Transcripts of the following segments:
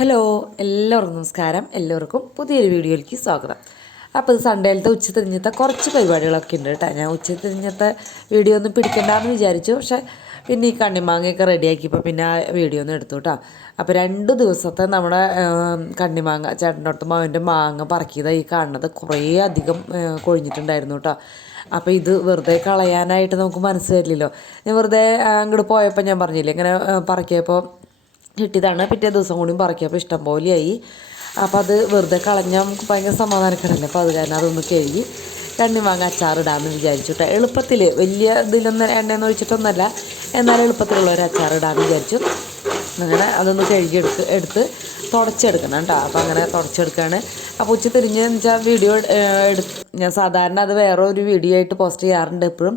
Hello, എല്ലാവർക്കും നമസ്കാരം. എല്ലാവർക്കും പുതിയൊരു വീഡിയോയിലേക്ക് സ്വാഗതം. അപ്പോൾ ഇത് സൺഡേയിലത്തെ ഉച്ചതിരിഞ്ഞത്തെ കുറച്ച് പരിപാടികളൊക്കെ ഉണ്ട് കേട്ടോ. ഞാൻ ഉച്ചതിരിഞ്ഞത്തെ വീഡിയോ ഒന്നും പിടിക്കണ്ടെന്ന് വിചാരിച്ചു, പക്ഷേ പിന്നെ ഈ കണ്ണിമാങ്ങയൊക്കെ റെഡിയാക്കിയപ്പോൾ പിന്നെ ആ വീഡിയോ ഒന്നും എടുത്തു കേട്ടോ. അപ്പോൾ 2 ദിവസത്തെ നമ്മുടെ കണ്ണിമാങ്ങ ചേട്ടൻ്റെ അടുത്ത് മാവിൻ്റെ മാങ്ങ പറക്കിയതാണ് ഈ കാണുന്നത്. കുറേ അധികം കൊഴിഞ്ഞിട്ടുണ്ടായിരുന്നു കേട്ടോ. അപ്പോൾ ഇത് വെറുതെ കളയാനായിട്ട് നമുക്ക് മനസ്സ് വരില്ലല്ലോ. ഞാൻ വെറുതെ അങ്ങോട്ട് പോയപ്പോൾ ഞാൻ പറഞ്ഞില്ലേ ഇങ്ങനെ പറക്കിയപ്പോൾ കിട്ടിയതാണ്. പിറ്റേ ദിവസം കൂടിയും പറക്കിയപ്പോൾ ഇഷ്ടം പോലെയായി. അപ്പോൾ അത് വെറുതെ കളഞ്ഞാൽ നമുക്ക് ഭയങ്കര സമാധാനക്കേടല്ലേ. അപ്പോൾ അത് കാരണം അതൊന്ന് കഴുകി കണ്ണിമാങ്ങ അച്ചാറിടാമെന്ന് വിചാരിച്ചു കേട്ടോ. എളുപ്പത്തിൽ വലിയ ഇതിലൊന്നും എണ്ണയൊന്നും ഒഴിച്ചിട്ടൊന്നുമല്ല, എന്നാലും എളുപ്പത്തിലുള്ള ഒരു അച്ചാറിടാമെന്ന് വിചാരിച്ചു. അങ്ങനെ അതൊന്ന് കഴുകി എടുത്ത് തുടച്ചെടുക്കണം കേട്ടോ. അപ്പോൾ അങ്ങനെ തുടച്ചെടുക്കുകയാണ്. അപ്പോൾ ഉച്ച തിരിഞ്ഞെന്ന് വെച്ചാൽ വീഡിയോ ഞാൻ സാധാരണ അത് വേറെ ഒരു വീഡിയോ ആയിട്ട് പോസ്റ്റ് ചെയ്യാറുണ്ട് എപ്പോഴും.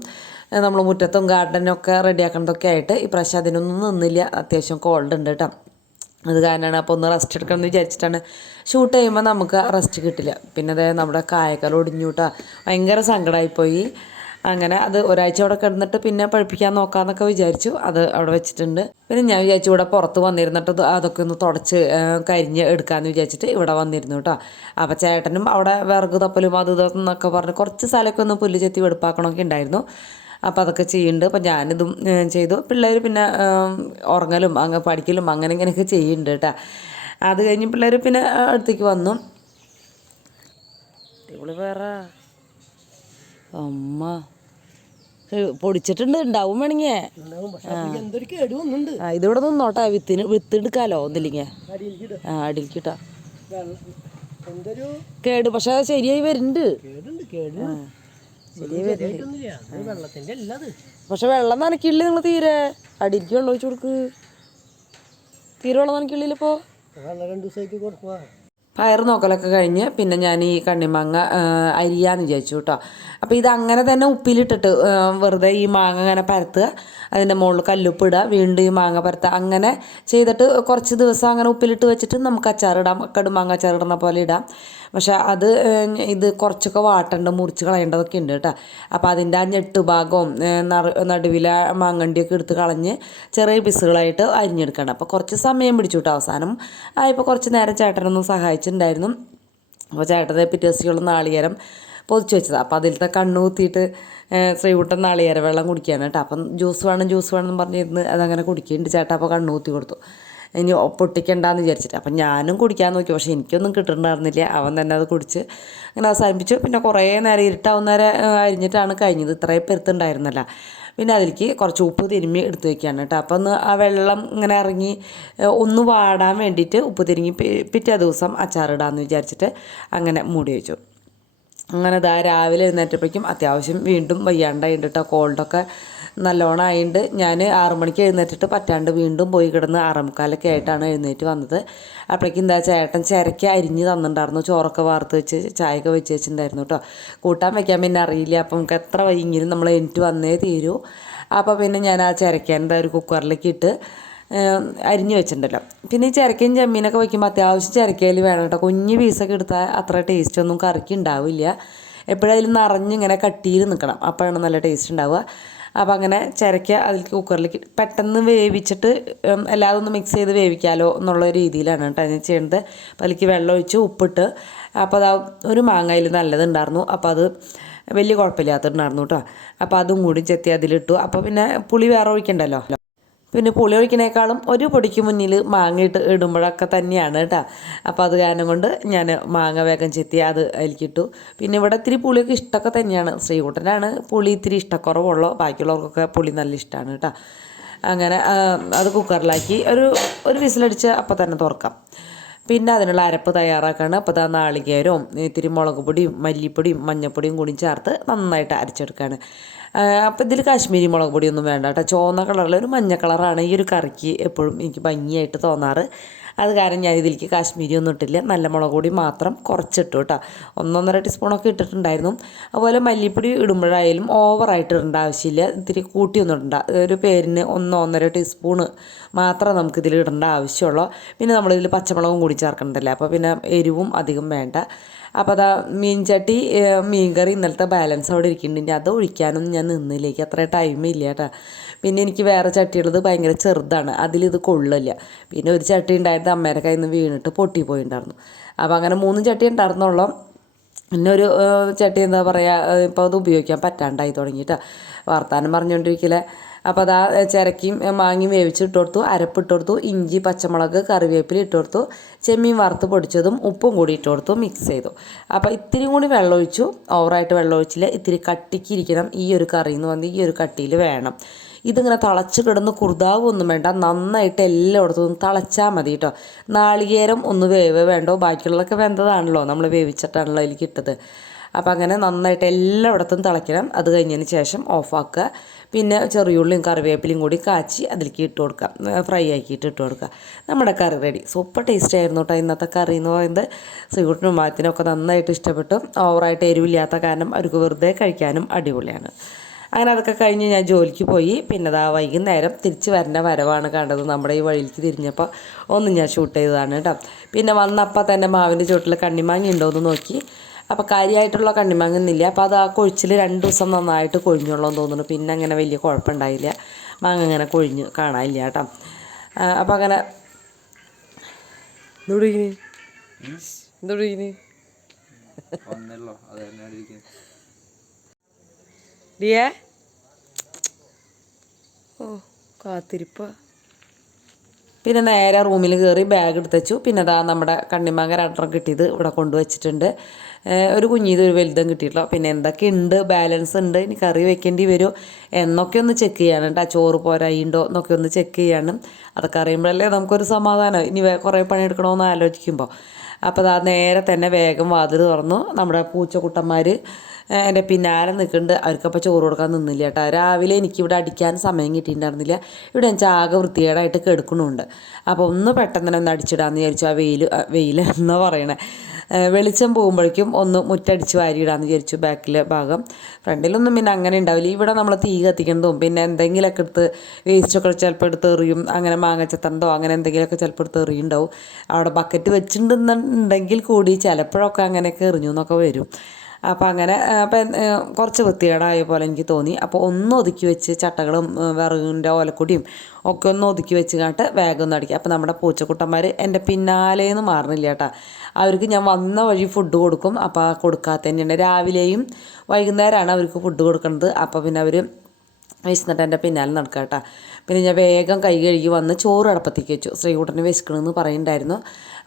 നമ്മൾ മുറ്റത്തും ഗാർഡനൊക്കെ റെഡിയാക്കുന്നതൊക്കെ ആയിട്ട്. ഇപ്രാവശ്യം അതിനൊന്നും നിന്നില്ല, അത്യാവശ്യം കോൾഡ് ഉണ്ട് കേട്ടോ. അത് കാരണമാണ്. അപ്പോൾ ഒന്ന് റെസ്റ്റ് എടുക്കണം എന്ന് വിചാരിച്ചിട്ടാണ്. ഷൂട്ട് ചെയ്യുമ്പോൾ നമുക്ക് റെസ്റ്റ് കിട്ടില്ല. പിന്നെ അതേ നമ്മുടെ കായക്കാലം ഒടിഞ്ഞു കേട്ടോ. ഭയങ്കര സങ്കടമായിപ്പോയി. അങ്ങനെ അത് ഒരാഴ്ച അവിടെ കിടന്നിട്ട് പിന്നെ പഴുപ്പിക്കാൻ നോക്കാമെന്നൊക്കെ വിചാരിച്ചു. അത് അവിടെ വെച്ചിട്ടുണ്ട്. പിന്നെ ഞാൻ വിചാരിച്ചു ഇവിടെ പുറത്ത് വന്നിരുന്നിട്ട് അതൊക്കെ ഒന്ന് തുടച്ച് കരിഞ്ഞ് എടുക്കാമെന്ന് വിചാരിച്ചിട്ട് ഇവിടെ വന്നിരുന്നു കേട്ടോ. അപ്പോൾ ചേട്ടനും അവിടെ വിറക് തപ്പലും അത് ഇതെന്നൊക്കെ പറഞ്ഞ് കുറച്ച് സ്ഥലമൊക്കെ ഒന്ന് പുല്ല് ചെത്തി വെടുപ്പാക്കണമൊക്കെ ഉണ്ടായിരുന്നു. അപ്പോൾ അതൊക്കെ ചെയ്യുന്നുണ്ട്. അപ്പോൾ ഞാനിതും ചെയ്തു. പിള്ളേർ പിന്നെ ഉറങ്ങലും പഠിക്കലും അങ്ങനെ ഇങ്ങനെയൊക്കെ ചെയ്യുന്നുണ്ട് കേട്ടോ. അത് കഴിഞ്ഞ് പിള്ളേർ പിന്നെ അടുത്തേക്ക് വന്നു. ഇവള് വേറെ അമ്മ പൊടിച്ചിട്ടുണ്ട്, ഉണ്ടാവും വേണമെങ്കിൽ. ഇതിവിടെ നിന്നോട്ടാ, വിത്തെടുക്കാലോ ഒന്നില്ലെങ്കിൽ. അടിയിൽക്കിട്ടാ കേട്, പക്ഷെ ശരിയായി വരുന്നുണ്ട്. പക്ഷെ വെള്ളം നനക്കില്ല നിങ്ങൾ തീരെ. അടിയിലേക്ക് വെള്ളം ഒഴിച്ചു കൊടുക്ക്. തീരെ വെള്ളം നനക്കിള്ളില്ല. ഇപ്പോൾ പയർ നോക്കലൊക്കെ കഴിഞ്ഞ് പിന്നെ ഞാൻ ഈ കണ്ണിമാങ്ങ അരിയാന്ന് വിചാരിച്ചു കേട്ടോ. അപ്പോൾ ഇത് അങ്ങനെ തന്നെ ഉപ്പിലിട്ടിട്ട് വെറുതെ ഈ മാങ്ങ അങ്ങനെ പരത്തുക, അതിൻ്റെ മുകളിൽ കല്ലുപ്പ് ഇടുക, വീണ്ടും ഈ മാങ്ങ പരത്തുക, അങ്ങനെ ചെയ്തിട്ട് കുറച്ച് ദിവസം അങ്ങനെ ഉപ്പിലിട്ട് വെച്ചിട്ട് നമുക്ക് അച്ചാറിടാം. കടുമാങ്ങ അച്ചാറിടുന്ന പോലെ ഇടാം. പക്ഷേ അത് ഇത് കുറച്ചൊക്കെ വാട്ടേണ്ട, മുറിച്ച് കളയേണ്ടതൊക്കെ ഉണ്ട് കേട്ടോ. അപ്പോൾ അതിൻ്റെ ആ ഞെട്ട് ഭാഗവും നടുവിലെ മാങ്ങണ്ടിയൊക്കെ എടുത്ത് കളഞ്ഞ് ചെറിയ പീസുകളായിട്ട് അരിഞ്ഞെടുക്കണം. അപ്പോൾ കുറച്ച് സമയം പിടിച്ചു കേട്ടോ. അവസാനം ഇപ്പോൾ കുറച്ച് നേരം ചേട്ടനൊന്നും സഹായിച്ചിട്ടുണ്ടായിരുന്നു. അപ്പോൾ ചേട്ടനെ പിറ്റേ ദിവസമുള്ള നാളികേരം പൊതിച്ച് വെച്ചതാണ്. അപ്പോൾ അതിലത്തെ കണ്ണ് കുത്തിയിട്ട് ശ്രീകുട്ടൻ നാളികേര വെള്ളം കുടിക്കുകയാണ് കേട്ടോ. അപ്പം ജ്യൂസ് വേണമെന്ന് പറഞ്ഞിരുന്ന് അതങ്ങനെ കുടിക്കുന്നുണ്ട് ചേട്ടാ. അപ്പോൾ കണ്ണ് കുത്തി കൊടുത്തു, ഇനി പൊട്ടിക്കണ്ടെന്ന് വിചാരിച്ചിട്ട്. അപ്പം ഞാനും കുടിക്കാൻ നോക്കി, പക്ഷേ എനിക്കൊന്നും കിട്ടുന്നുണ്ടായിരുന്നില്ല. അവൻ തന്നെ അത് കുടിച്ച് അങ്ങനെ അവസാനിപ്പിച്ചു. പിന്നെ കുറേ നേരം ഇരുട്ടാവുന്നേരം അരിഞ്ഞിട്ടാണ് കഴിഞ്ഞത്. ഇത്രയും പെരുത്തുണ്ടായിരുന്നല്ല. പിന്നെ അതിലേക്ക് കുറച്ച് ഉപ്പ് തിരുമ്മി എടുത്ത് വയ്ക്കുകയാണ് കേട്ടോ. അപ്പം ഒന്ന് ആ വെള്ളം ഇങ്ങനെ ഇറങ്ങി ഒന്ന് വാടാൻ വേണ്ടിയിട്ട് ഉപ്പ് തിരുമ്മി പിറ്റേ ദിവസം അച്ചാറിടാമെന്ന് വിചാരിച്ചിട്ട് അങ്ങനെ മൂടി വെച്ചു. അങ്ങനെ രാവിലെ എഴുന്നേറ്റപ്പോഴേക്കും അത്യാവശ്യം വീണ്ടും വയ്യാണ്ടായിട്ടുണ്ട് കേട്ടോ. കോൾഡൊക്കെ നല്ലോണം ആയിട്ടുണ്ട്. ഞാൻ 6 മണിക്ക് എഴുന്നേറ്റിട്ട് പറ്റാണ്ട് വീണ്ടും പോയി കിടന്ന് 6:45 ആയിട്ടാണ് എഴുന്നേറ്റ് വന്നത്. അപ്പോഴേക്കും ചേട്ടൻ ചിരയ്ക്ക് അരിഞ്ഞ് തന്നിട്ടുണ്ടായിരുന്നു. ചോറൊക്കെ വാർത്ത് വെച്ച് ചായയൊക്കെ വെച്ച് വെച്ചിട്ടുണ്ടായിരുന്നു കേട്ടോ. കൂട്ടാൻ വയ്ക്കാൻ പിന്നെ അറിയില്ല. അപ്പം നമുക്ക് എത്ര വൈകിയെങ്കിലും നമ്മൾ എണീറ്റ് വന്നേ തീരൂ. അപ്പോൾ പിന്നെ ഞാൻ ആ ചിരയ്ക്കാൻ ഒരു കുക്കറിലേക്ക് ഇട്ട് അരിഞ്ഞ് വെച്ചിട്ടുണ്ടല്ലോ. പിന്നെ ഈ ചിരക്കയും ചെമ്മീനൊക്കെ വയ്ക്കുമ്പോൾ അത്യാവശ്യം ചിരക്കയിൽ വേണം കേട്ടോ. കുഞ്ഞ് പീസൊക്കെ എടുത്താൽ അത്ര ടേസ്റ്റൊന്നും കറിക്ക് ഉണ്ടാവില്ല. എപ്പോഴായാലും നിറഞ്ഞിങ്ങനെ കട്ടിയിൽ നിൽക്കണം, അപ്പോഴാണ് നല്ല ടേസ്റ്റ് ഉണ്ടാവുക. അപ്പോൾ അങ്ങനെ ചിരക്ക അതിലേക്ക് കുക്കറിലേക്ക് പെട്ടെന്ന് വേവിച്ചിട്ട് എല്ലാതും ഒന്ന് മിക്സ് ചെയ്ത് വേവിക്കാമല്ലോ എന്നുള്ള രീതിയിലാണ് കേട്ടോ ഞാൻ ചെയ്യേണ്ടത്. അപ്പോൾ അതിലേക്ക് വെള്ളം ഒഴിച്ച് ഉപ്പിട്ട്, അപ്പോൾ അത് ഒരു മാങ്ങയിൽ നല്ലതുണ്ടായിരുന്നു. അപ്പോൾ അത് വലിയ കുഴപ്പമില്ലാത്തതുണ്ടായിരുന്നു കേട്ടോ. അപ്പോൾ അതും കൂടി ചെത്തി അതിലിട്ടു. അപ്പോൾ പിന്നെ പുളി വേറെ ഒഴിക്കണ്ടല്ലോ. പിന്നെ പുളി ഒഴിക്കുന്നേക്കാളും ഒരു പൊടിക്ക് മുന്നിൽ മാങ്ങ ഇടുമ്പോഴൊക്കെ തന്നെയാണ് കേട്ടോ. അപ്പോൾ അത് കാരണം കൊണ്ട് ഞാൻ മാങ്ങ വേഗം ചെത്തി അത് അതിലേക്കിട്ടു. പിന്നെ ഇവിടെ ഇത്തിരി പുളിയൊക്കെ ഇഷ്ടമൊക്കെ തന്നെയാണ്. ശ്രീകുട്ടനാണ് പുളി ഇത്തിരി ഇഷ്ടക്കുറവുള്ളൂ, ബാക്കിയുള്ളവർക്കൊക്കെ പുളി നല്ല ഇഷ്ടമാണ് കേട്ടോ. അങ്ങനെ അത് കുക്കറിലാക്കി ഒരു വിസിലടിച്ച് അപ്പോൾ തന്നെ തുറക്കാം. പിന്നെ അതിനുള്ള അരപ്പ് തയ്യാറാക്കാണ്. അപ്പോൾ നാളികേരവും ഇത്തിരി മുളക് പൊടിയും മല്ലിപ്പൊടിയും മഞ്ഞൾപ്പൊടിയും കൂടി ചേർത്ത് നന്നായിട്ട് അരച്ചെടുക്കുകയാണ്. അപ്പോൾ ഇതിൽ കാശ്മീരി മുളക് പൊടിയൊന്നും വേണ്ട കേട്ടോ. ചുവന്ന കളറിൽ ഒരു മഞ്ഞ കളറാണ് ഈ ഒരു കറിക്ക് എപ്പോഴും എനിക്ക് ഭംഗിയായിട്ട് തോന്നാറ്. അത് കാരണം ഞാൻ ഇതിലേക്ക് കാശ്മീരി ഒന്നും ഇട്ടില്ല, നല്ല മുളക് പൊടി മാത്രം കുറച്ചിട്ടു കേട്ടോ. 1-1.5 ടീസ്പൂണൊക്കെ ഇട്ടിട്ടുണ്ടായിരുന്നു. അതുപോലെ മല്ലിപ്പൊടി ഇടുമ്പോഴായാലും ഓവറായിട്ട് ഇടേണ്ട ആവശ്യമില്ല, ഇത്തിരി കൂട്ടിയൊന്നും ഇടണ്ട. ഒരു പേരിന് 1-1.5 ടീസ്പൂണ് മാത്രം നമുക്കിതിൽ ഇടേണ്ട ആവശ്യമുള്ളൂ. പിന്നെ നമ്മളിതിൽ പച്ചമുളകും കൂടി ചേർക്കണ്ടല്ലേ, അപ്പോൾ പിന്നെ എരിവും അധികം വേണ്ട. അപ്പോൾ മീൻചട്ടി മീൻകറി ഇന്നലത്തെ ബാലൻസ് അവിടെ ഇരിക്കുന്നുണ്ട്. അത് ഒഴിക്കാനൊന്നും ഞാൻ നിന്നിലേക്ക്, അത്ര ടൈമില്ല കേട്ടോ. പിന്നെ എനിക്ക് വേറെ ചട്ടിയുള്ളത് ഭയങ്കര ചെറുതാണ്, അതിലിത് കൊള്ളില്ല. പിന്നെ ഒരു ചട്ടി ഉണ്ടായിരുന്നു, നേരത്തെ അമ്മേൻ്റെ കയ്യിൽ നിന്ന് വീണിട്ട് പൊട്ടിപ്പോയിണ്ടായിരുന്നു. അപ്പോൾ അങ്ങനെ 3 ചട്ടി ഉണ്ടായിരുന്നുള്ളൂ. പിന്നെ ഒരു ചട്ടി എന്താ പറയുക, ഇപ്പോൾ അത് ഉപയോഗിക്കാൻ പറ്റാണ്ടായി തുടങ്ങിയിട്ടാണ്. വർത്താനം പറഞ്ഞുകൊണ്ടിരിക്കലേ. അപ്പോൾ അതാ ചിരക്കിയും മാങ്ങയും വേവിച്ചിട്ട് കൊടുത്തു, അരപ്പിട്ട് കൊടുത്തു, ഇഞ്ചി പച്ചമുളക് കറിവേപ്പില ഇട്ട് കൊടുത്തു, ചെമ്മീൻ വറുത്ത് പൊടിച്ചതും ഉപ്പും കൂടി ഇട്ട് കൊടുത്തു, മിക്സ് ചെയ്തു. അപ്പോൾ ഇത്തിരി കൂടി വെള്ളം ഒഴിച്ചു, ഓവറായിട്ട് വെള്ളം ഒഴിച്ചില്ല. ഇത്തിരി കട്ടിക്കിരിക്കണം ഈ ഒരു കറി എന്ന് പറഞ്ഞാൽ, ഈ ഒരു കട്ടിയിൽ വേണം. ഇതിങ്ങനെ തിളച്ച് കിടന്ന് കുറുതാവൊന്നും വേണ്ട, നന്നായിട്ട് എല്ലായിടത്തും തിളച്ചാൽ മതി കേട്ടോ. നാളികേരം ഒന്ന് വേണ്ടോ, ബാക്കിയുള്ളതൊക്കെ വെന്തതാണല്ലോ, നമ്മൾ വേവിച്ചിട്ടാണല്ലോ അതിലേക്ക് ഇട്ടത്. അപ്പോൾ അങ്ങനെ നന്നായിട്ട് എല്ലായിടത്തും തിളയ്ക്കണം. അത് കഴിഞ്ഞതിന് ശേഷം ഓഫാക്കുക. പിന്നെ ചെറിയുള്ളിയും കറിവേപ്പിലയും കൂടി കാച്ചി അതിലേക്ക് ഇട്ട് കൊടുക്കുക, ഫ്രൈ ആക്കിയിട്ട് ഇട്ട് കൊടുക്കുക. നമ്മുടെ കറി റെഡി. സൂപ്പർ ടേസ്റ്റ് ആയിരുന്നു കേട്ടോ ഇന്നത്തെ കറി എന്ന് പറയുന്നത്. ശ്രീകുട്ടനും മാത്തിനൊക്കെ നന്നായിട്ട് ഇഷ്ടപ്പെട്ടു. ഓവറായിട്ട് എരിവില്ലാത്ത കാരണം അവർക്ക് വെറുതെ കഴിക്കാനും അടിപൊളിയാണ്. അങ്ങനെ അതൊക്കെ കഴിഞ്ഞ് ഞാൻ ജോലിക്ക് പോയി. പിന്നെ അതാ വൈകുന്നേരം തിരിച്ച് വരുന്ന വരവാണ് കണ്ടത്. നമ്മുടെ ഈ വഴിയിലേക്ക് തിരിഞ്ഞപ്പോൾ ഒന്ന് ഞാൻ ഷൂട്ട് ചെയ്തതാണ് കേട്ടോ. പിന്നെ വന്നപ്പോൾ തന്നെ മാവിൻ്റെ ചുവട്ടിൽ കണ്ണിമാങ്ങ ഉണ്ടോയെന്ന് നോക്കി. അപ്പോൾ കാര്യമായിട്ടുള്ള കണ്ണിമാങ്ങ ഒന്നുമില്ല. അപ്പോൾ അത് ആ കൊഴിച്ചിൽ 2 ദിവസം നന്നായിട്ട് കൊഴിഞ്ഞുള്ളൂ എന്ന് തോന്നുന്നു. പിന്നെ അങ്ങനെ വലിയ കുഴപ്പമുണ്ടായില്ല, മാങ്ങ അങ്ങനെ കൊഴിഞ്ഞ് കാണാനില്ല കേട്ടോ. അപ്പോൾ അങ്ങനെ ഡിയേ കാത്തിരിപ്പ. പിന്നെ നേരെ റൂമിൽ കയറി ബാഗ് എടുത്ത് വെച്ചു. പിന്നെ അതാ നമ്മുടെ കണ്ണിമാങ്ങ 2 കിട്ടിയത് ഇവിടെ കൊണ്ടുവച്ചിട്ടുണ്ട്. ഒരു കുഞ്ഞിത് ഒരു വലുതും കിട്ടിയിട്ടില്ല. പിന്നെ എന്തൊക്കെ ഉണ്ട്, ബാലൻസ് ഉണ്ട്, ഇനി കറി വെക്കേണ്ടി വരുമോ എന്നൊക്കെ ഒന്ന് ചെക്ക് ചെയ്യണം കേട്ടോ. ചോറ് പോരായിണ്ടോ എന്നൊക്കെ ഒന്ന് ചെക്ക് ചെയ്യണം. അതൊക്കെ അറിയുമ്പോഴല്ലേ നമുക്കൊരു സമാധാനം, ഇനി കുറേ പണിയെടുക്കണമെന്ന് ആലോചിക്കുമ്പോൾ. അപ്പോൾ അതാ നേരെ തന്നെ വേഗം വാതിൽ തുറന്നു. നമ്മുടെ പൂച്ചക്കുട്ടന്മാർ എൻ്റെ പിന്നാലെ നിൽക്കുന്നുണ്ട്. അവർക്കപ്പോൾ ചോറ് കൊടുക്കാൻ നിന്നില്ല കേട്ടോ. രാവിലെ എനിക്കിവിടെ അടിക്കാൻ സമയം കിട്ടിയിട്ടുണ്ടായിരുന്നില്ല. ഇവിടെ എനിക്ക് ആകെ വൃത്തികേടായിട്ട് കിടക്കണമുണ്ട്. അപ്പോൾ ഒന്ന് പെട്ടെന്ന് തന്നെ ഒന്ന് അടിച്ചിടാമെന്ന് വിചാരിച്ചു. ആ വെയിൽ എന്നാ പറയണേ, വെളിച്ചം പോകുമ്പോഴേക്കും ഒന്ന് മുറ്റടിച്ച് വാരിയിടാമെന്ന് വിചാരിച്ചു. ബാക്കിലെ ഭാഗം, ഫ്രണ്ടിലൊന്നും പിന്നെ അങ്ങനെ ഉണ്ടാവില്ല. ഇവിടെ നമ്മൾ തീ കത്തിക്കുന്നതും പിന്നെ എന്തെങ്കിലുമൊക്കെ എടുത്ത് വേസ്റ്റൊക്കെ ചിലപ്പോൾ എടുത്ത് എറിയും. അങ്ങനെ മാങ്ങച്ചത്തണ്ടോ അങ്ങനെ എന്തെങ്കിലുമൊക്കെ ചിലപ്പോൾ എടുത്ത് എറിയുണ്ടാവും. അവിടെ ബക്കറ്റ് വെച്ചിട്ടുണ്ടെന്നുണ്ടെങ്കിൽ കൂടി ചിലപ്പോഴൊക്കെ അങ്ങനെയൊക്കെ എറിഞ്ഞു എന്നൊക്കെ വരും. അപ്പോൾ അങ്ങനെ കുറച്ച് വൃത്തികേടായ പോലെ എനിക്ക് തോന്നി. അപ്പോൾ ഒന്ന് ഒതുക്കി വെച്ച് ചട്ടകളും വിറകിൻ്റെ ഓലക്കൊടിയും ഒക്കെ ഒന്ന് ഒതുക്കി വെച്ച് കാട്ട് വേഗം ഒന്ന് അടിക്കുക. അപ്പോൾ നമ്മുടെ പൂച്ചക്കുട്ടന്മാർ എൻ്റെ പിന്നാലേന്ന് മാറണില്ല കേട്ടോ. അവർക്ക് ഞാൻ വന്ന വഴി ഫുഡ് കൊടുക്കും. അപ്പോൾ കൊടുക്കാത്ത തന്നെയാണ്. രാവിലെയും വൈകുന്നേരമാണ് അവർക്ക് ഫുഡ് കൊടുക്കുന്നത്. അപ്പോൾ പിന്നെ അവർ വിശന്നിട്ട് എൻ്റെ പിന്നാലെ നടക്കുക കേട്ടോ. പിന്നെ ഞാൻ വേഗം കൈ കഴുകി വന്ന് ചോറ് അടുപ്പത്തേക്ക് വെച്ചു. ശ്രീകുട്ടന് വിശക്കണമെന്ന് പറയുന്നുണ്ടായിരുന്നു.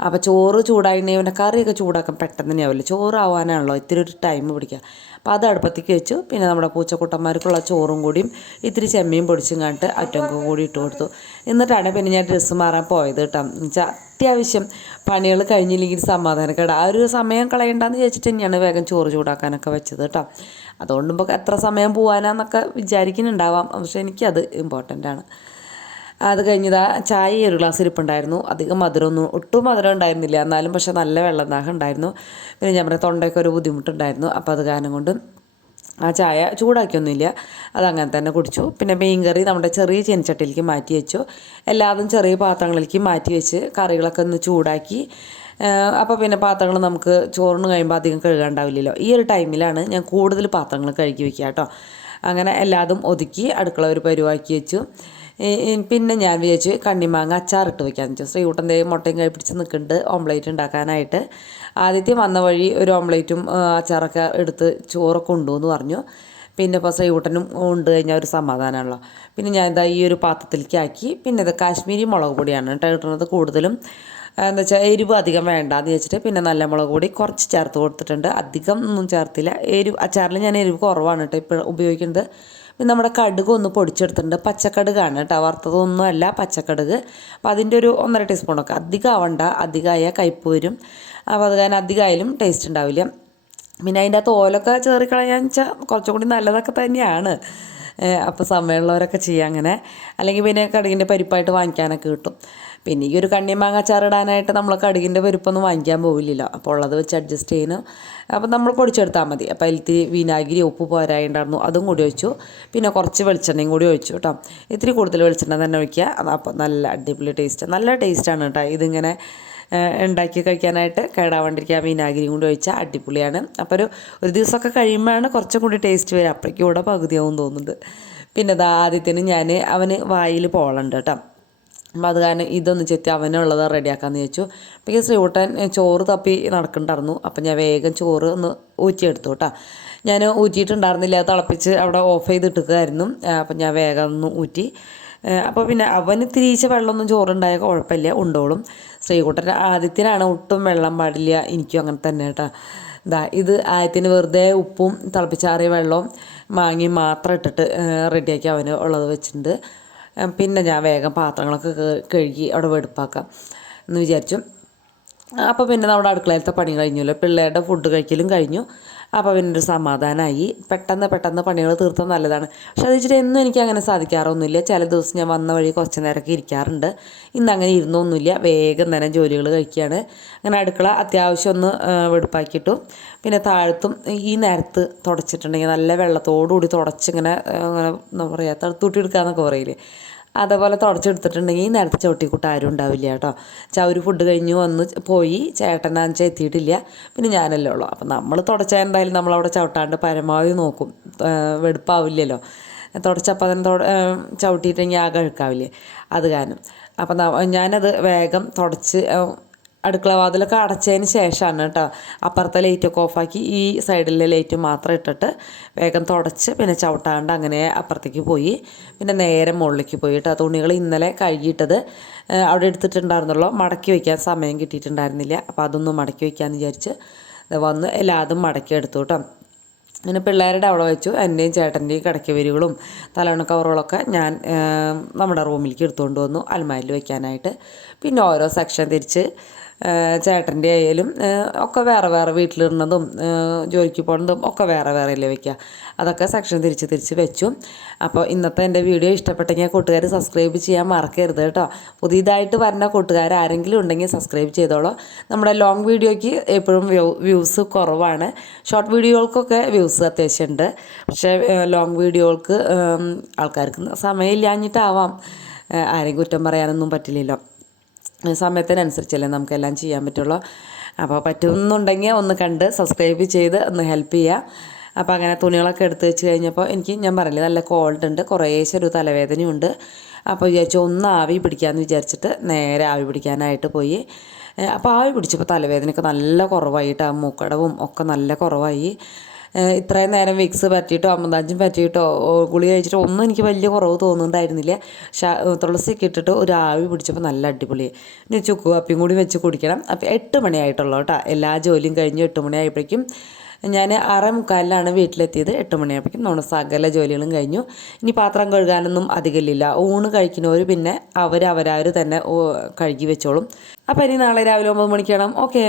അപ്പോൾ ചോറ് ചൂടായിട്ടുണ്ടെങ്കിൽ പിന്നെ കറിയൊക്കെ ചൂടാക്കാൻ പെട്ടെന്ന് തന്നെയാവില്ല, ചോറാവാനാണല്ലോ ഇത്തിരി ഒരു ടൈം പിടിക്കുക. അപ്പോൾ അത് അടുപ്പത്തേക്ക് വെച്ചു. പിന്നെ നമ്മുടെ പൂച്ചക്കുട്ടന്മാർക്കുള്ള ചോറും കൂടിയും ഇത്തിരി ചെമ്മീൻ പൊടിച്ചും കണ്ടിട്ട് അറ്റക്കും കൂടി ഇട്ട് കൊടുത്തു. എന്നിട്ടാണ് പിന്നെ ഞാൻ ഡ്രസ്സ് മാറാൻ പോയത് കേട്ടോ. എന്നുവെച്ചാൽ അത്യാവശ്യം പണികൾ കഴിഞ്ഞില്ലെങ്കിൽ സമാധാനക്കേട്, ആ ഒരു സമയം കളയണ്ടെന്ന് ചോദിച്ചിട്ട് തന്നെയാണ് വേഗം ചോറ് ചൂടാക്കാനൊക്കെ വെച്ചത് കേട്ടോ. അതുകൊണ്ട് ഇപ്പോൾ എത്ര സമയം പോകാനാന്നൊക്കെ വിചാരിക്കുന്നുണ്ടാവാം, പക്ഷേ എനിക്കത് ഇമ്പോർട്ടൻ്റാണ്. അത് കഴിഞ്ഞതാ ചായ ഒരു ഗ്ലാസ് ഇരിപ്പുണ്ടായിരുന്നു. അധികം ഒട്ടും മധുരം ഉണ്ടായിരുന്നില്ല, എന്നാലും പക്ഷേ നല്ല വെള്ളം ദാഹം ഉണ്ടായിരുന്നു. പിന്നെ നമ്മുടെ തൊണ്ടയ്ക്ക് ഒരു ബുദ്ധിമുട്ടുണ്ടായിരുന്നു. അപ്പോൾ അത് കാരണം കൊണ്ട് ആ ചായ ചൂടാക്കിയൊന്നുമില്ല, അതങ്ങനെ തന്നെ കുടിച്ചു. പിന്നെ മീൻ കറി നമ്മുടെ ചെറിയ ചീനച്ചട്ടിയിലേക്ക് മാറ്റി വെച്ചു. എല്ലാതും ചെറിയ പാത്രങ്ങളിലേക്ക് മാറ്റി വെച്ച് കറികളൊക്കെ ഒന്ന് ചൂടാക്കി. അപ്പോൾ പിന്നെ പാത്രങ്ങൾ നമുക്ക് ചോറിന് കഴിയുമ്പോൾ അധികം കഴുകാണ്ടാവില്ലല്ലോ. ഈ ഒരു ടൈമിലാണ് ഞാൻ കൂടുതൽ പാത്രങ്ങൾ കഴുകി വയ്ക്കുക കേട്ടോ. അങ്ങനെ എല്ലാതും ഒതുക്കി അടുക്കള ഒരു പരുവാക്കി വെച്ചു. പിന്നെ ഞാൻ വിചാരിച്ചു കണ്ണിമാങ്ങ അച്ചാറിട്ട് വയ്ക്കാമെന്ന് വെച്ചു. ശ്രീകുട്ടൻ്റെ മുട്ടയും കഴിപ്പിടിച്ച് നിൽക്കുന്നുണ്ട് ഓംലേറ്റ് ഉണ്ടാക്കാനായിട്ട്. ആദ്യത്തെ വന്ന വഴി ഒരു ഓംലേറ്റും അച്ചാറൊക്കെ എടുത്ത് ചോറൊക്കെ കൊണ്ടുവന്ന് പറഞ്ഞു. പിന്നെ ഇപ്പോൾ ശ്രീകുട്ടനും ഉണ്ട് കഴിഞ്ഞാൽ ഒരു സമാധാനമാണല്ലോ. പിന്നെ ഞാൻ ഇതാ ഈ ഒരു പാത്രത്തിലേക്ക് ആക്കി. പിന്നെ ഇത് കാശ്മീരി മുളക് പൊടിയാണ് കേട്ടോ കിട്ടുന്നത് കൂടുതലും. എന്താ വെച്ചാൽ എരിവ് അധികം വേണ്ടാന്ന് വെച്ചിട്ട് പിന്നെ നല്ല മുളക് പൊടി കുറച്ച് ചേർത്ത് കൊടുത്തിട്ടുണ്ട്, അധികം ഒന്നും ചേർത്തില്ല. അച്ചാറിൽ ഞാൻ എരിവ് കുറവാണ് കേട്ടോ ഇപ്പോൾ ഉപയോഗിക്കുന്നത്. പിന്നെ നമ്മുടെ കടുക് ഒന്ന് പൊടിച്ചെടുത്തിട്ടുണ്ട്, പച്ചക്കടുകാണ് കേട്ടോ, വറുത്തതൊന്നും അല്ല, പച്ചക്കടുക്. അപ്പോൾ അതിൻ്റെ ഒരു 1.5 ടീസ്പൂണൊക്കെ, അധികം ആവണ്ട, അധികമായാൽ കയ്പ്പ് വരും. അപ്പോൾ അത് കാരണം അധികമായാലും ടേസ്റ്റ് ഉണ്ടാവില്ല. പിന്നെ അതിൻ്റെ ആ തോലൊക്കെ ചേറിക്കളയാന്ന് വെച്ചാൽ കുറച്ചും കൂടി നല്ലതൊക്കെ തന്നെയാണ്. അപ്പോൾ സമയമുള്ളവരൊക്കെ ചെയ്യുക അങ്ങനെ. അല്ലെങ്കിൽ പിന്നെ കടുകിൻ്റെ പരിപ്പായിട്ട് വാങ്ങിക്കാനൊക്കെ കിട്ടും. പിന്നെ ഈ ഒരു കണ്ണിമാങ്ങ അച്ചാറിടാനായിട്ട് നമ്മൾ കടുകിൻ്റെ പരിപ്പൊന്നും വാങ്ങിക്കാൻ പോവില്ലല്ലോ. അപ്പോൾ ഉള്ളത് വെച്ച് അഡ്ജസ്റ്റ് ചെയ്യുന്നു. അപ്പോൾ നമ്മൾ പൊടിച്ചെടുത്താൽ മതി. അപ്പോൾ അതിൽ വിനാഗിരി ഉപ്പ് പോരായിട്ടുണ്ടായിരുന്നു, അതും കൂടി ഒഴിച്ചു. പിന്നെ കുറച്ച് വെളിച്ചെണ്ണയും കൂടി ഒഴിച്ചു കേട്ടോ. ഇത്തിരി കൂടുതൽ വെളിച്ചെണ്ണ തന്നെ ഒഴിക്കുക. അപ്പോൾ നല്ല അടിപൊളി ടേസ്റ്റ്, നല്ല ടേസ്റ്റാണ് കേട്ടോ ഇതിങ്ങനെ ഉണ്ടാക്കി കഴിക്കാനായിട്ട്. കേടാവാണ്ടിരിക്കുക വിനാഗിരിയും കൂടി ഒഴിച്ചാൽ അടിപൊളിയാണ്. അപ്പോൾ ഒരു ദിവസമൊക്കെ കഴിയുമ്പോഴാണ് കുറച്ചും കൂടി ടേസ്റ്റ് വരിക. അപ്പോഴേക്കും ഇവിടെ പകുതിയാവും തോന്നുന്നുണ്ട്. പിന്നെ അത് ആദ്യത്തിന് അവന് വായിൽ പോളുണ്ട് കേട്ടോ. അപ്പോൾ അത് കാരണം ഇതൊന്ന് ചെത്തി അവനുള്ളത് റെഡിയാക്കാമെന്ന് ചോദിച്ചു. അപ്പോൾ ഈ ശ്രീകുട്ടൻ ചോറ് തപ്പി നടക്കുന്നുണ്ടായിരുന്നു. അപ്പം ഞാൻ വേഗം ചോറ് ഒന്ന് ഊറ്റിയെടുത്തു കേട്ടോ. ഞാൻ ഊറ്റിയിട്ടുണ്ടായിരുന്നില്ല, തിളപ്പിച്ച് അവിടെ ഓഫ് ചെയ്തിട്ടിരിക്കുമായിരുന്നു. അപ്പം ഞാൻ വേഗം ഒന്ന് ഊറ്റി. അപ്പോൾ പിന്നെ അവന് തിരിച്ച വെള്ളമൊന്നും ചോറുണ്ടായ കുഴപ്പമില്ല, ഉണ്ടോളും. ശ്രീകുട്ടൻ്റെ ആദ്യത്തിനാണ് ഒട്ടും വെള്ളം പാടില്ല, എനിക്കും അങ്ങനെ തന്നെ കേട്ടോ. ഇത് ആദ്യത്തിന് വെറുതെ ഉപ്പും തിളപ്പിച്ചാറിയ വെള്ളവും മാങ്ങയും മാത്രം ഇട്ടിട്ട് റെഡിയാക്കി അവന് ഉള്ളത് വെച്ചിട്ടുണ്ട്. പിന്നെ ഞാൻ വേഗം പാത്രങ്ങളൊക്കെ കഴുകി അവിടെ വെടുപ്പാക്കാം എന്ന് വിചാരിച്ചു. അപ്പോൾ പിന്നെ നമ്മുടെ അടുക്കളയിലത്തെ പണി കഴിഞ്ഞല്ലോ, പിള്ളേരുടെ ഫുഡ് കഴിക്കലും കഴിഞ്ഞു. അപ്പോൾ പിന്നെ ഒരു സമാധാനമായി. പെട്ടെന്ന് പണികൾ തീർത്താൽ നല്ലതാണ്. പക്ഷെ അത് വെച്ചിട്ട് എന്നും എനിക്ക് അങ്ങനെ സാധിക്കാറൊന്നുമില്ല. ചില ദിവസം ഞാൻ വന്ന വഴി കുറച്ച് നേരമൊക്കെ ഇരിക്കാറുണ്ട്. ഇന്ന് അങ്ങനെ ഇരുന്നൊന്നുമില്ല, വേഗം തന്നെ ജോലികൾ കഴിക്കുകയാണ്. അങ്ങനെ അടുക്കള അത്യാവശ്യം ഒന്ന് വെടുപ്പാക്കിയിട്ടു. പിന്നെ താഴത്തും ഈ നേരത്ത് തുടച്ചിട്ടുണ്ടെങ്കിൽ നല്ല വെള്ളത്തോടുകൂടി തുടച്ചിങ്ങനെ അങ്ങനെ എന്താ പറയുക, തൂട്ടി എടുക്കാമെന്നൊക്കെ പറയില്ലേ, അതേപോലെ തുടച്ചെടുത്തിട്ടുണ്ടെങ്കിൽ നേരത്തെ ചവിട്ടിക്കൂട്ട് ആരും ഉണ്ടാവില്ല കേട്ടോ. ചവര് ഫുഡ് കഴിഞ്ഞ് വന്ന് പോയി, ചേട്ടനാണെന്ന് എത്തിയിട്ടില്ല, പിന്നെ ഞാനല്ലേ ഉള്ളൂ. അപ്പം നമ്മൾ തുടച്ചാൽ എന്തായാലും നമ്മളവിടെ ചവിട്ടാണ്ട് പരമാവധി നോക്കും, വെടുപ്പാവില്ലല്ലോ. തുടച്ചപ്പോൾ തന്നെ ചവിട്ടിയിട്ടെങ്കിൽ ആകെ അഴുക്കാവില്ലേ, അത് കാരണം. അപ്പം ഞാനത് വേഗം തുടച്ച് അടുക്കള വാതിലൊക്കെ അടച്ചതിന് ശേഷമാണ് കേട്ടോ അപ്പുറത്തെ ലൈറ്റൊക്കെ ഓഫാക്കി ഈ സൈഡിലെ ലൈറ്റ് മാത്രം ഇട്ടിട്ട് വേഗം തുടച്ച് പിന്നെ ചവിട്ടാണ്ട് അങ്ങനെ അപ്പുറത്തേക്ക് പോയി. പിന്നെ നേരെ മുകളിലേക്ക് പോയി കേട്ടോ. തുണികൾ ഇന്നലെ കഴുകിയിട്ടത് അവിടെ എടുത്തിട്ടുണ്ടായിരുന്നുള്ളൂ, മടക്കി വയ്ക്കാൻ സമയം കിട്ടിയിട്ടുണ്ടായിരുന്നില്ല. അപ്പോൾ അതൊന്നും മടക്കി വയ്ക്കാമെന്ന് വിചാരിച്ച് വന്ന് എല്ലാതും മടക്കി എടുത്തു കേട്ടോ. അങ്ങനെ പിള്ളേരുടെ അവിടെ വെച്ചു. എൻ്റെയും ചേട്ടൻ്റെയും കിടക്കവരികളും തലവണ കവറുകളൊക്കെ ഞാൻ നമ്മുടെ റൂമിലേക്ക് എടുത്തുകൊണ്ട് വന്നു അലമാരിൽ വയ്ക്കാനായിട്ട്. പിന്നെ ഓരോ സെക്ഷൻ തിരിച്ച് ചേട്ടൻ്റെ ആയാലും ഒക്കെ വേറെ വേറെ, വീട്ടിലിടുന്നതും ജോലിക്ക് പോകുന്നതും ഒക്കെ വേറെ വേറെ അല്ലേ വയ്ക്കുക, അതൊക്കെ സെക്ഷൻ തിരിച്ച് വെച്ചു. അപ്പോൾ ഇന്നത്തെ എൻ്റെ വീഡിയോ ഇഷ്ടപ്പെട്ടെങ്കിൽ കൂട്ടുകാർ സബ്സ്ക്രൈബ് ചെയ്യാൻ മറക്കരുത് കേട്ടോ. പുതിയതായിട്ട് വരുന്ന കൂട്ടുകാർ ആരെങ്കിലും ഉണ്ടെങ്കിൽ സബ്സ്ക്രൈബ് ചെയ്തോളൂ. നമ്മുടെ ലോങ് വീഡിയോയ്ക്ക് എപ്പോഴും വ്യൂസ് കുറവാണ്. ഷോർട്ട് വീഡിയോകൾക്കൊക്കെ വ്യൂസ് അത്യാവശ്യമുണ്ട്. പക്ഷേ ലോങ് വീഡിയോകൾക്ക് ആൾക്കാർക്ക് സമയമില്ലാഞ്ഞിട്ടാവാം, ആരെയും കുറ്റം പറയാനൊന്നും പറ്റില്ലല്ലോ. സമയത്തിനനുസരിച്ചല്ലേ നമുക്കെല്ലാം ചെയ്യാൻ പറ്റുള്ളൂ. അപ്പോൾ പറ്റുന്നുണ്ടെങ്കിൽ ഒന്ന് കണ്ട് സബ്സ്ക്രൈബ് ചെയ്ത് ഒന്ന് ഹെൽപ്പ് ചെയ്യുക. അപ്പോൾ അങ്ങനെ തുണികളൊക്കെ എടുത്ത് വെച്ച് കഴിഞ്ഞപ്പോൾ ഞാൻ പറഞ്ഞില്ലേ നല്ല കോൾഡ് ഉണ്ട്, കുറേശ്ശെ ഒരു തലവേദനയുണ്ട്. അപ്പോൾ വിചാരിച്ചു ഒന്ന് ആവി പിടിക്കാമെന്ന് വിചാരിച്ചിട്ട് നേരെ ആവി പിടിക്കാനായിട്ട് പോയി. അപ്പോൾ ആവി പിടിച്ചപ്പോൾ തലവേദനയൊക്കെ നല്ല കുറവായിട്ടോ, മൂക്കടവും ഒക്കെ നല്ല കുറവായി. ഇത്രയും നേരം വിക്സ് പറ്റിയിട്ടോ അമൃതാഞ്ചും പറ്റിയിട്ടോ ഗുളി കഴിച്ചിട്ടോ ഒന്നും എനിക്ക് വലിയ കുറവ് തോന്നുന്നുണ്ടായിരുന്നില്ല. പക്ഷേ തുളസിയൊക്കെ ഇട്ടിട്ട് ഒരു ആവി പിടിച്ചപ്പോൾ നല്ല അടിപൊളിയായി. ഇനി ചുക്ക് കാപ്പിയും കൂടി വെച്ച് കുടിക്കണം. അപ്പോൾ 8 മണിയായിട്ടുള്ളൂ കേട്ടോ. എല്ലാ ജോലിയും കഴിഞ്ഞ് 8 മണിയായപ്പോഴേക്കും ഞാൻ 6:45 വീട്ടിലെത്തിയത്. 8 മണിയായപ്പോഴേക്കും നമ്മുടെ സകല ജോലികളും കഴിഞ്ഞു. ഇനി പാത്രം കഴുകാനൊന്നും അധികമില്ല. ഊണ് കഴിക്കുന്നവർ പിന്നെ അവരവർ തന്നെ കഴുകി വെച്ചോളും. അപ്പോൾ ഇനി നാളെ രാവിലെ 9 മണിക്ക് കാണാം. ഓക്കേ.